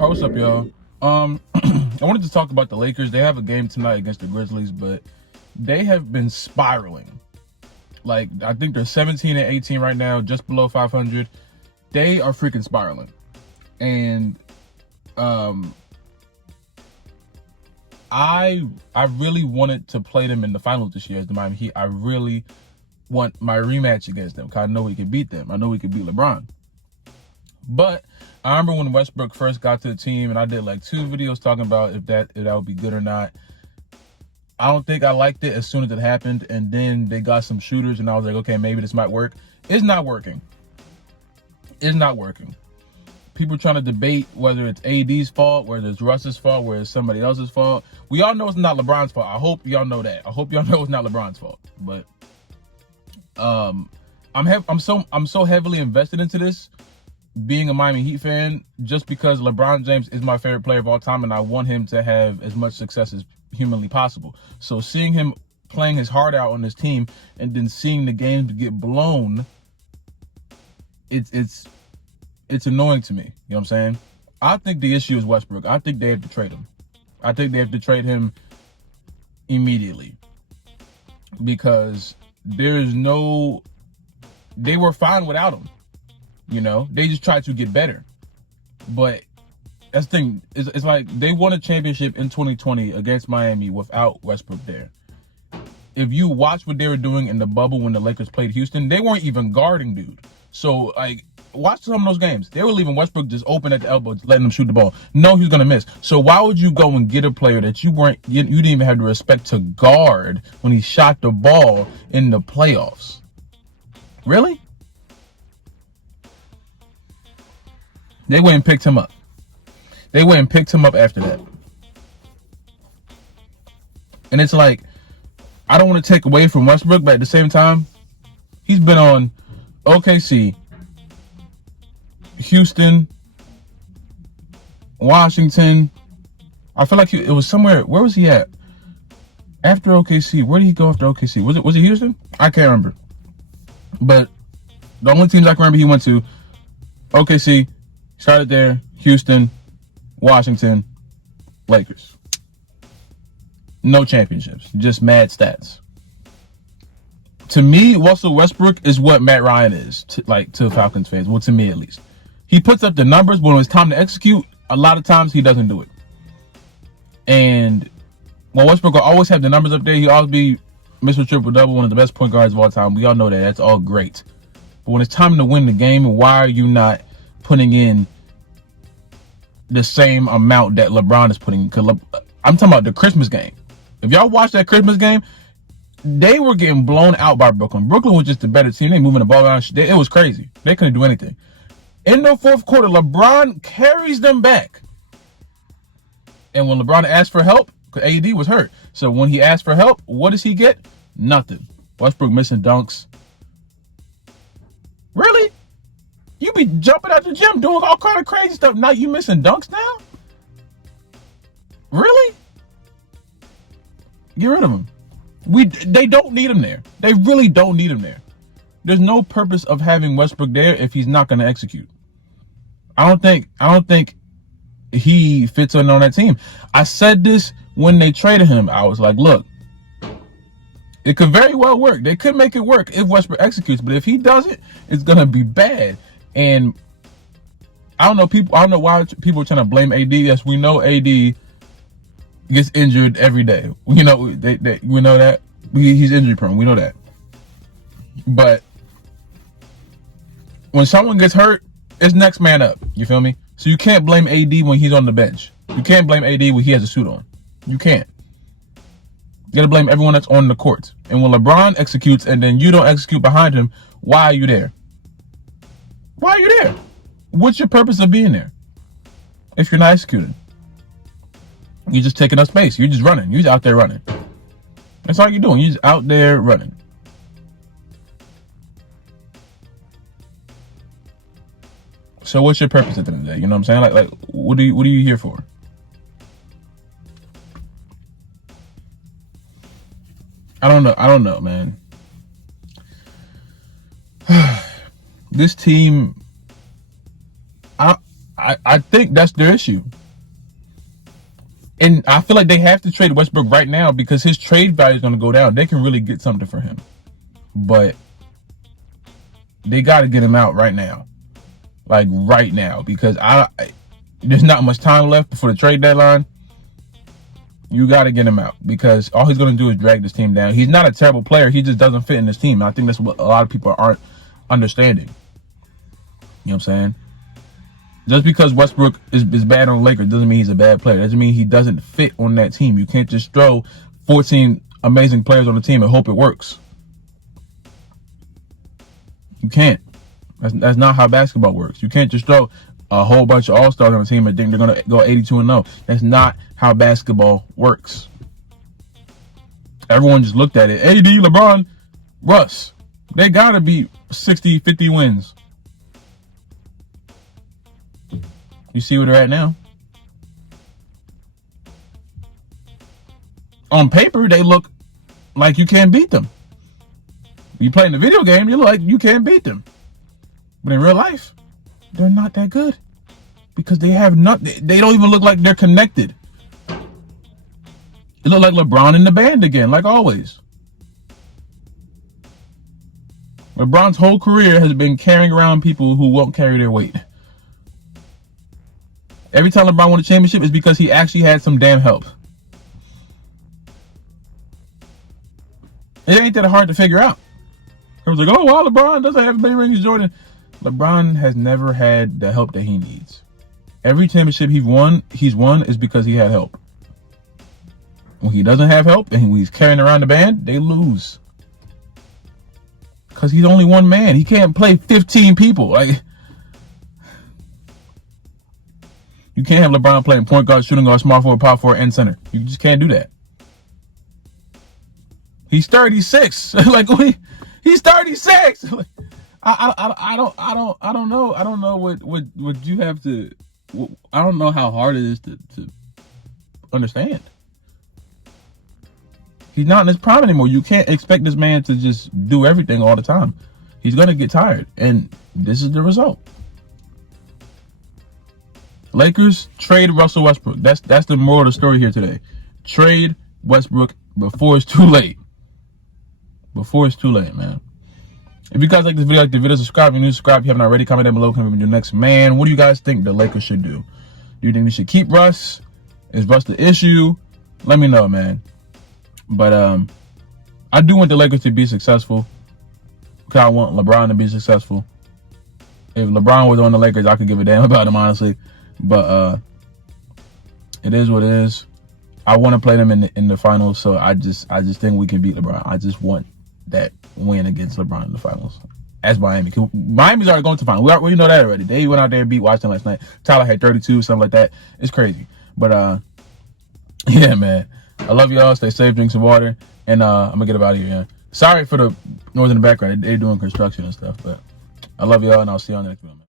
Oh, what's up, y'all? I wanted to talk about the Lakers. They have a game tonight against the Grizzlies, but they have been spiraling. Like, I think they're 17 and 18 right now, just below 500. They are freaking spiraling. And I really wanted to play them in the finals this year as the Miami Heat. I really want my rematch against them because I know we can beat them. I know we can beat LeBron. But I remember when Westbrook first got to the team, and I did like 2 videos talking about if that would be good or not. I don't think I liked it as soon as it happened, and then they got some shooters, and I was like, okay, maybe this might work. It's not working. It's not working. People trying to debate whether it's AD's fault, whether it's Russ's fault, whether it's somebody else's fault. We all know it's not LeBron's fault. I hope y'all know that. I hope y'all know it's not LeBron's fault. But I'm so heavily invested into this, being a Miami Heat fan, just because LeBron James is my favorite player of all time, and I want him to have as much success as humanly possible. So seeing him playing his heart out on this team, and then seeing the games get blown, it's annoying to me. You know what I'm saying? I think the issue is Westbrook. I think they have to trade him. I think they have to trade him immediately, because there is no. They were fine without him. You know, they just tried to get better. But that's the thing. It's like they won a championship in 2020 against Miami without Westbrook there. If you watch what they were doing in the bubble when the Lakers played Houston, they weren't even guarding dude. So, like, watch some of those games. They were leaving Westbrook just open at the elbow, letting him shoot the ball. No, he was going to miss. So why would you go and get a player that you didn't even have the respect to guard when he shot the ball in the playoffs? Really? They went and picked him up. They went and picked him up after that. And it's like, I don't want to take away from Westbrook, but at the same time, he's been on OKC, Houston, Washington. I feel like it was somewhere. Where was he at? After OKC. Where did he go after OKC? Was it Houston? I can't remember. But the only teams I can remember he went to, OKC, started there, Houston, Washington, Lakers. No championships, just mad stats. To me, Russell Westbrook is what Matt Ryan is, to Falcons fans. Well, to me at least. He puts up the numbers, but when it's time to execute, a lot of times he doesn't do it. And while Westbrook will always have the numbers up there, he'll always be Mr. Triple-Double, one of the best point guards of all time. We all know that. That's all great. But when it's time to win the game, why are you not putting in the same amount that LeBron is putting in? Because I'm talking about the Christmas game. If y'all watch that Christmas game, they were getting blown out by Brooklyn. Brooklyn was just a better team. They moving the ball around. It was crazy. They couldn't do anything. In the fourth quarter, LeBron carries them back. And when LeBron asked for help, because AD was hurt. So when he asked for help, what does he get? Nothing. Westbrook missing dunks. Really? You be jumping out the gym doing all kind of crazy stuff. Now you missing dunks now? Really? Get rid of him. They don't need him there. They really don't need him there. There's no purpose of having Westbrook there if he's not going to execute. I don't think he fits in on that team. I said this when they traded him. I was like, look, it could very well work. They could make it work if Westbrook executes, but if he doesn't, it's going to be bad. And I don't know why people are trying to blame AD. Yes, we know AD gets injured every day. We know we know that. He's injury prone. We know that. But when someone gets hurt, it's next man up. You feel me? So you can't blame AD when he's on the bench. You can't blame AD when he has a suit on. You can't. You gotta blame everyone that's on the court. And when LeBron executes and then you don't execute behind him, why are you there? Why are you there? What's your purpose of being there if you're not executing? You're just taking up space. You're just running. You're just out there running. That's all you're doing. You're just out there running. So what's your purpose at the end of the day? You know what I'm saying? Like what are you here for? I don't know, man. This team, I I think that's their issue. And I feel like they have to trade Westbrook right now because his trade value is going to go down. They can really get something for him. But they got to get him out right now. Like right now. Because there's not much time left before the trade deadline. You got to get him out. Because all he's going to do is drag this team down. He's not a terrible player. He just doesn't fit in this team. I think that's what a lot of people aren't understanding. You know what I'm saying? Just because Westbrook is bad on the Lakers doesn't mean he's a bad player. It doesn't mean he doesn't fit on that team. You can't just throw 14 amazing players on the team and hope it works. You can't. That's not how basketball works. You can't just throw a whole bunch of all-stars on the team and think they're going to go 82-0. That's not how basketball works. Everyone just looked at it. AD, LeBron, Russ. They got to be 60, 50 wins. You see where they're at now? On paper, they look like you can't beat them. You play in the video game, you look like you can't beat them. But in real life, they're not that good. Because they have nothing. They don't even look like they're connected. They look like LeBron in the band again, like always. LeBron's whole career has been carrying around people who won't carry their weight. Every time LeBron won a championship is because he actually had some damn help. It ain't that hard to figure out. Everyone's like, oh, wow, LeBron doesn't have as many rings as Jordan. LeBron has never had the help that he needs. Every championship he's won is because he had help. When he doesn't have help and when he's carrying around the band, they lose. Because he's only one man. He can't play 15 people. Like, you can't have LeBron playing point guard, shooting guard, small forward, power forward, and center. You just can't do that. He's 36. Like, he's 36. I don't know. I don't know what you have to. I don't know how hard it is to understand. He's not in his prime anymore. You can't expect this man to just do everything all the time. He's gonna get tired, and this is the result. Lakers trade Russell Westbrook. That's the moral of the story here today. Trade Westbrook before it's too late. Before it's too late, man. If you guys like this video, subscribe. If you're new, subscribe. If you haven't already, comment down below. Comment your next man. What do you guys think the Lakers should do? Do you think they should keep Russ? Is Russ the issue? Let me know, man. But I do want the Lakers to be successful. Because I want LeBron to be successful. If LeBron was on the Lakers, I could give a damn about him, honestly. But it is what it is. I want to play them in the finals, so I just think we can beat LeBron. I just want that win against LeBron in the finals. As Miami. Miami's already going to the finals. We know that already. They went out there and beat Washington last night. Tyler had 32, something like that. It's crazy. But yeah, man. I love y'all. Stay safe, drink some water, and I'm gonna get up out of here, yeah. Sorry for the noise in the background. They're doing construction and stuff, but I love y'all, and I'll see y'all next video.